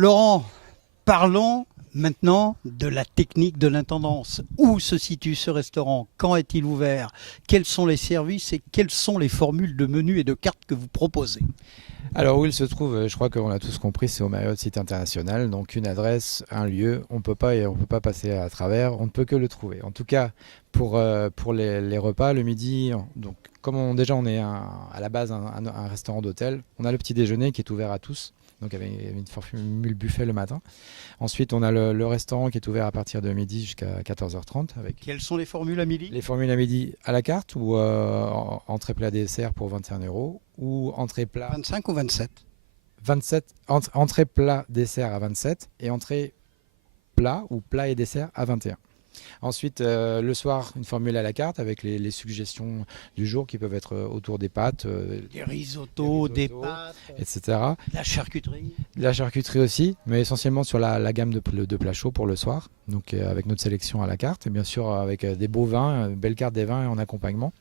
Laurent, parlons maintenant de la technique de l'intendance. Où se situe ce restaurant? Quand est-il ouvert? Quels sont les services et quelles sont les formules de menus et de cartes que vous proposez? Alors où il se trouve, je crois qu'on a tous compris, c'est au Marriott Site International. Donc une adresse, un lieu, on peut pas et on peut pas passer à travers, on ne peut que le trouver. En tout cas, pour les repas, le midi, donc déjà on est à la base un restaurant d'hôtel, on a le petit déjeuner qui est ouvert à tous. Donc avec une formule buffet le matin. Ensuite, on a le restaurant qui est ouvert à partir de midi jusqu'à 14h30 avec Quelles sont les formules à midi? les formules à midi à la carte ou entrée plat dessert pour 21 euros ou entrée plat 25 ou 27? 27, entrée plat dessert à 27 et entrée plat ou plat et dessert à 21. Ensuite, le soir, une formule à la carte avec les suggestions du jour qui peuvent être autour des pâtes, Des risottos, des pâtes, etc. la charcuterie. De la charcuterie aussi, mais essentiellement sur la gamme de plats chauds pour le soir. Donc avec notre sélection à la carte et bien sûr avec des beaux vins, une belle carte des vins en accompagnement.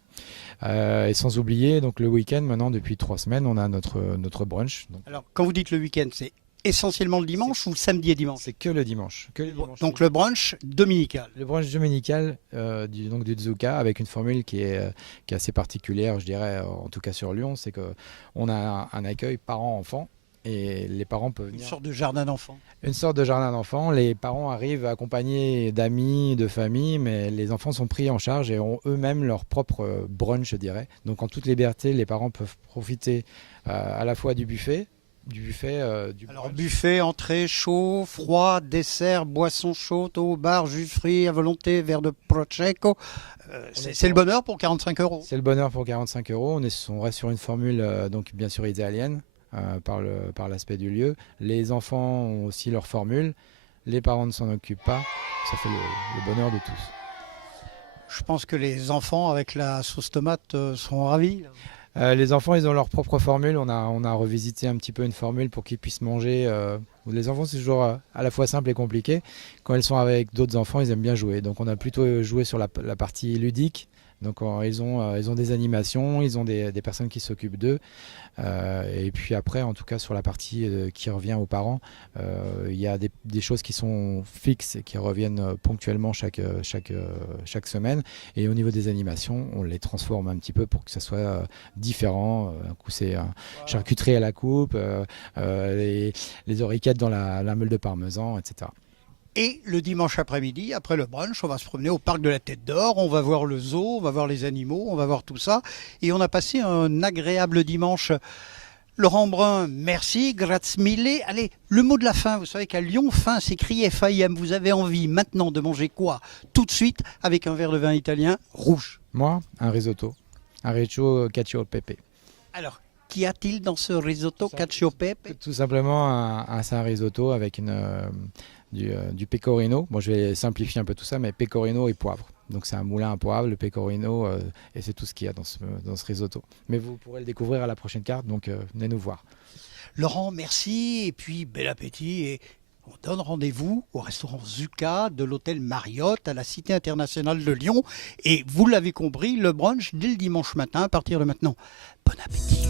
Et sans oublier, donc le week-end, maintenant depuis 3 semaines, on a notre brunch. Donc, Alors, quand vous dites le week-end, c'est essentiellement le dimanche ou samedi et dimanche? c'est que le dimanche. Que le dimanche. Donc le brunch dominical. Le brunch dominical du Zuka avec une formule qui est assez particulière, je dirais, en tout cas sur Lyon, c'est qu'on a un accueil parents-enfants et les parents peuvent Une venir. sorte de jardin d'enfants. Une sorte de jardin d'enfants. Les parents arrivent accompagnés d'amis, de famille, mais les enfants sont pris en charge et ont eux-mêmes leur propre brunch, je dirais. Donc en toute liberté, les parents peuvent profiter à la fois du Alors brunch. buffet, entrée, chaud, froid, dessert, boisson chaude, au bar, jus fruits à volonté, verre de prosecco. C'est le bonheur pour 45 euros. C'est le bonheur pour 45 euros. On reste sur une formule donc bien sûr italienne par l'aspect du lieu. Les enfants ont aussi leur formule. Les parents ne s'en occupent pas. Ça fait le bonheur de tous. Je pense que les enfants avec la sauce tomate seront ravis. Les enfants, ils ont leur propre formule. On a revisité un petit peu une formule pour qu'ils puissent manger. Les enfants, c'est toujours à la fois simple et compliqué. Quand ils sont avec d'autres enfants, ils aiment bien jouer. Donc, on a plutôt joué sur la partie ludique. Donc, ils ont des animations, ils ont des personnes qui s'occupent d'eux. Et puis après, en tout cas, sur la partie qui revient aux parents, il y a des choses qui sont fixes et qui reviennent ponctuellement chaque semaine. Et au niveau des animations, on les transforme un petit peu pour que ça soit différent. Un coup, c'est charcuterie à la coupe, les oriquettes dans la meule de parmesan, etc. Et le dimanche après-midi, après le brunch, on va se promener au parc de la Tête d'Or, on va voir le zoo, on va voir les animaux, on va voir tout ça. Et on a passé un agréable dimanche. Laurent Brun, merci, grazie mille. Allez, le mot de la fin, vous savez qu'à Lyon, faim s'écrie FAIM. Vous avez envie maintenant de manger quoi? Tout de suite avec un verre de vin italien rouge. Moi, un risotto. Un riccio cacio e pepe. Alors, qu'y a-t-il dans ce risotto cacio e pepe? Tout simplement c'est un risotto avec du pecorino. Bon, je vais simplifier un peu tout ça, mais pecorino et poivre. Donc c'est un moulin à poivre, le pecorino, et c'est tout ce qu'il y a dans ce risotto. Mais vous pourrez le découvrir à la prochaine carte, donc venez nous voir. Laurent, merci, et puis bel appétit. Et on donne rendez-vous au restaurant Zuka de l'hôtel Marriott à la Cité internationale de Lyon. Et vous l'avez compris, le brunch dès le dimanche matin à partir de maintenant. Bon appétit.